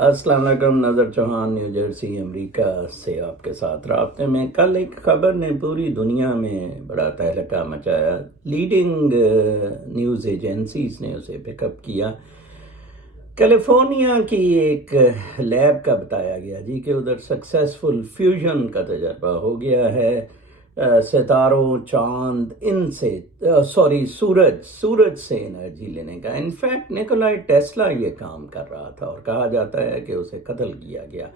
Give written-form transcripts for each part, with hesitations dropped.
السلام علیکم، نظر چوہان نیو جرسی امریکہ سے آپ کے ساتھ رابطے میں۔ کل ایک خبر نے پوری دنیا میں بڑا تہلکہ مچایا۔ لیڈنگ نیوز ایجنسیز نے اسے پک اپ کیا۔ کیلیفورنیا کی ایک لیب کا بتایا گیا جی کہ ادھر سکسیسفل فیوژن کا تجربہ ہو گیا ہے ستاروں، چاند، ان سے سورج سے انرجی لینے کا۔ انفیکٹ نکولائی ٹیسلا یہ کام کر رہا تھا اور کہا جاتا ہے کہ اسے قتل کیا گیا۔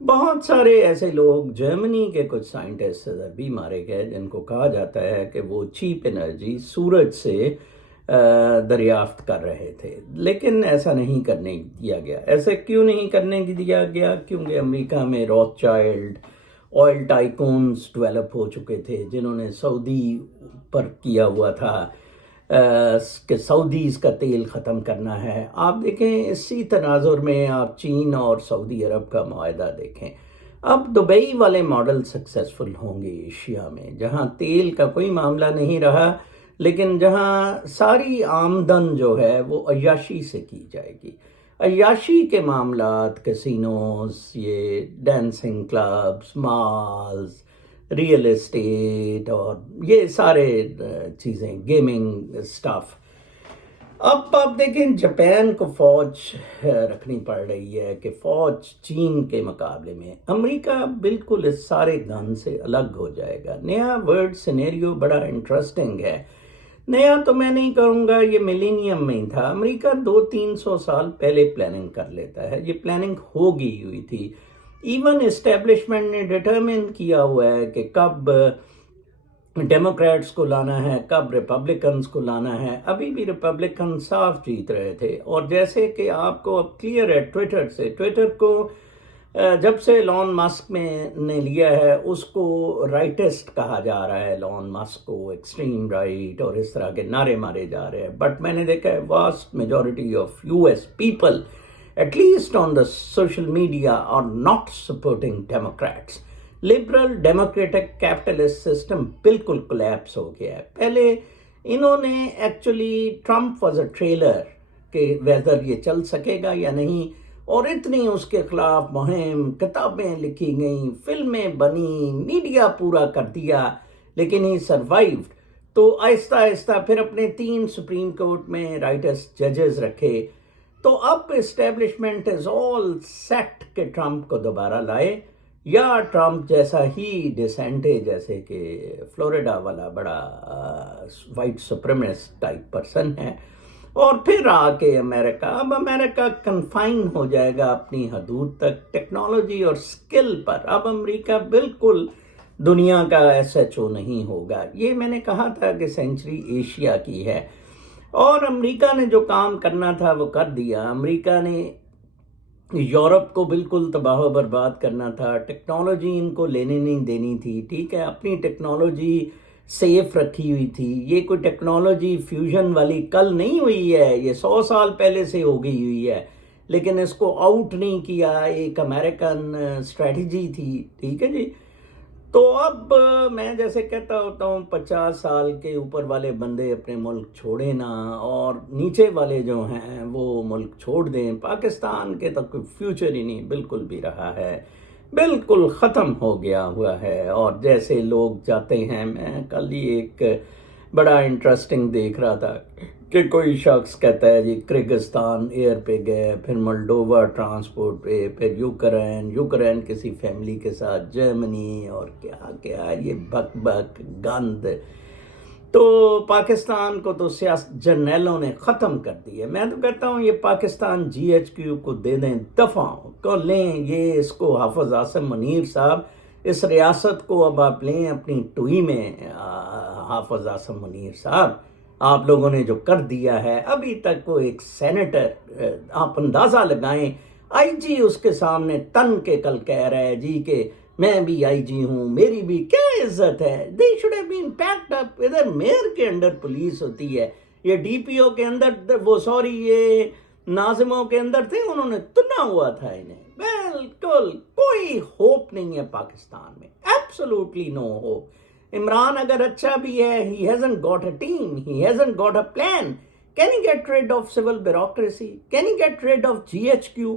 بہت سارے ایسے لوگ، جرمنی کے کچھ سائنٹسٹ بھی مارے گئے جن کو کہا جاتا ہے کہ وہ چیپ انرجی سورج سے دریافت کر رہے تھے، لیکن ایسا نہیں کرنے دیا گیا۔ ایسے کیوں نہیں کرنے دیا گیا؟ کیونکہ امریکہ میں Rothschild oil tycoons develop ہو چکے تھے جنہوں نے سعودی پر کیا ہوا تھا کہ سعودیز کا تیل ختم کرنا ہے۔ آپ دیکھیں اسی تناظر میں آپ چین اور سعودی عرب کا معاہدہ دیکھیں۔ اب دبئی والے ماڈل سکسیسفل ہوں گے ایشیا میں، جہاں تیل کا کوئی معاملہ نہیں رہا، لیکن جہاں ساری آمدن جو ہے وہ عیاشی سے کی جائے گی۔ عیاشی کے معاملات، کسینوز، یہ dancing clubs, malls, real estate اور یہ سارے چیزیں، گیمنگ اسٹاف۔ اب آپ دیکھیں جاپان کو فوج رکھنی پڑ رہی ہے کہ فوج چین کے مقابلے میں، امریکہ بالکل اس سارے گن سے الگ ہو جائے گا۔ نیا ورلڈ سینیریو بڑا انٹرسٹنگ ہے۔ نیا تو میں نہیں کہوں گا، یہ ملینیم میں ہی تھا۔ امریکہ 200-300 سال پہلے پلاننگ کر لیتا ہے، یہ پلاننگ ہوگی ہوئی تھی۔ ایون اسٹیبلشمنٹ نے ڈٹرمن کیا ہوا ہے کہ کب ڈیموکریٹس کو لانا ہے، کب ریپبلکنز کو لانا ہے۔ ابھی بھی ریپبلکن صاف جیت رہے تھے، اور جیسے کہ آپ کو اب کلیئر ہے ٹویٹر سے، ٹویٹر کو جب سے ایلون مسک نے لیا ہے اس کو رائٹسٹ کہا جا رہا ہے، ایلون مسک کو ایکسٹریم رائٹ اور اس طرح کے نعرے مارے جا رہے ہیں۔ بٹ میں نے دیکھا ہے vast majority of US people at least on the social media are not supporting Democrats. Liberal democratic capitalist system بالکل کولیپس ہو گیا ہے۔ پہلے انہوں نے actually Trump was a trailer کہ ویدر یہ چل سکے گا یا نہیں، اور اتنی اس کے خلاف مہم، کتابیں لکھی گئیں، فلمیں بنی، میڈیا پورا کر دیا، لیکن ہی سروائیوڈ۔ تو آہستہ آہستہ پھر اپنے 3 سپریم کورٹ میں رائٹسٹ ججز رکھے۔ تو اب اسٹیبلشمنٹ از آل سیٹ کہ ٹرمپ کو دوبارہ لائے، یا ٹرمپ جیسا ہی ڈسینٹے، جیسے کہ فلوریڈا والا بڑا وائٹ سپریمسٹ ٹائپ پرسن ہے، اور پھر آ کے امریکہ۔ اب امریکہ کنفائن ہو جائے گا اپنی حدود تک، ٹیکنالوجی اور سکل پر۔ اب امریکہ بالکل دنیا کا SHO نہیں ہوگا۔ یہ میں نے کہا تھا کہ سینچری ایشیا کی ہے، اور امریکہ نے جو کام کرنا تھا وہ کر دیا۔ امریکہ نے یورپ کو بالکل تباہ و برباد کرنا تھا، ٹیکنالوجی ان کو لینے نہیں دینی تھی، ٹھیک ہے، اپنی ٹیکنالوجی سیف رکھی ہوئی تھی۔ یہ کوئی ٹیکنالوجی فیوژن والی کل نہیں ہوئی ہے، یہ 100 سال پہلے سے ہو گئی ہوئی ہے، لیکن اس کو آؤٹ نہیں کیا، ایک امریکن اسٹریٹجی تھی، ٹھیک ہے جی۔ تو اب میں جیسے کہتا ہوتا ہوں 50 سال کے اوپر والے بندے اپنے ملک چھوڑیں نا، اور نیچے والے جو ہیں وہ ملک چھوڑ دیں۔ پاکستان کے تو کوئی فیوچر ہی نہیں بالکل بھی رہا ہے، بالکل ختم ہو گیا ہوا ہے۔ اور جیسے لوگ جاتے ہیں، میں کل ہی ایک بڑا انٹرسٹنگ دیکھ رہا تھا کہ کوئی شخص کہتا ہے جی کرغزستان ایئر پہ گئے، پھر مولڈووا ٹرانسپورٹ پہ، پھر یوکرین کسی فیملی کے ساتھ، جرمنی، اور کیا کیا یہ بک بک گند۔ تو پاکستان کو تو جرنیلوں نے ختم کر دیا۔ میں تو کہتا ہوں یہ پاکستان GHQ کو دے دیں، دفعہ کو لیں، یہ اس کو حافظ عاصم منیر صاحب، اس ریاست کو اب آپ لیں اپنی ٹوئی میں۔ حافظ عاصم منیر صاحب، آپ لوگوں نے جو کر دیا ہے، ابھی تک وہ ایک سینیٹر، آپ اندازہ لگائیں، IG اس کے سامنے تن کے کل کہہ رہا ہے جی کہ میں بھی IG ہوں، میری بھی کیا عزت ہے۔ They should have been packed up۔ ادھر میئر کے انڈر پولیس ہوتی ہے، یہ DPO کے اندر، وہ سوری یہ ناظموں کے اندر تھے، انہوں نے تنا ہوا تھا انہیں۔ بالکل کوئی ہوپ نہیں ہے پاکستان میں، ایبسولوٹلی نو ہوپ۔ عمران اگر اچھا بھی ہے، he hasn't got a team, he hasn't got a plan. Can he get rid of civil bureaucracy? Can he get rid of GHQ?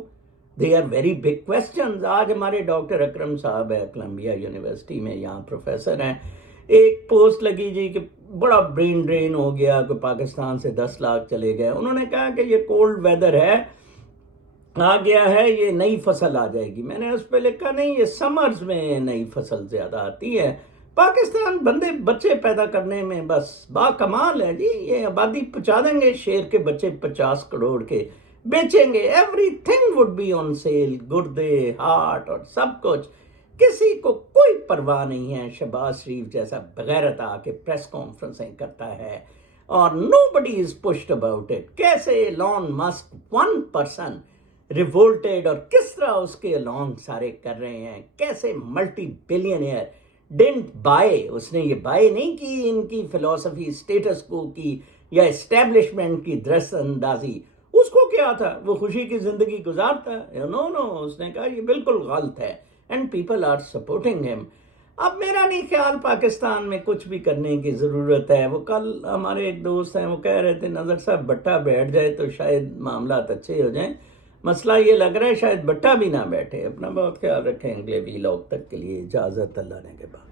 They are very big questions. آج ہمارے doctor اکرم صاحب ہے Colombia university میں, یہاں professor ہیں, ایک post لگی جی کہ بڑا برین ڈرین ہو گیا کہ پاکستان سے 10 لاکھ چلے گئے. انہوں نے کہا کہ یہ کولڈ ویدر ہے, آ گیا ہے, یہ نئی فصل آ جائے گی. میں نے اس پہ لکھا نہیں, یہ سمرز میں نئی فصل زیادہ آتی ہے. پاکستان بچے پیدا کرنے میں بس با کمال ہے جی. یہ آبادی پہنچا دیں گے, شیر کے بچے 50 کروڑ کے بیچیں گے, everything would be on sale, گردے, ہارٹ اور سب کچھ. کسی کو کوئی پرواہ نہیں ہے. شہباز شریف جیسا بغیرت آ کے پریس کانفرنسیں کرتا ہے اور نو بڈی از پشڈ اباؤٹ اٹ. کیسے ایلون مسک 1% ریولٹیڈ اور کس طرح اس کے along سارے کر رہے ہیں. کیسے ملٹی بلینئر ڈنٹ بائے, اس نے یہ بائے نہیں کی ان کی فلسفی اسٹیٹس کو کی یا اسٹیبلشمنٹ کی درست اندازی. اس کو کیا تھا, وہ خوشی کی زندگی گزارتا. نو, اس نے کہا یہ بالکل غلط ہے اینڈ پیپل آر سپورٹنگ ہم. اب میرا نہیں خیال پاکستان میں کچھ بھی کرنے کی ضرورت ہے. وہ کل ہمارے ایک دوست ہیں, وہ کہہ رہے تھے نظر صاحب بٹا بیٹھ جائے تو شاید معاملات اچھے ہو جائیں. مسئلہ یہ لگ رہا ہے شاید بٹا بھی نہ بیٹھے. اپنا بہت خیال رکھیں. اگلے ویلاگ تک کے لیے اجازت, اللہ نے کے بعد.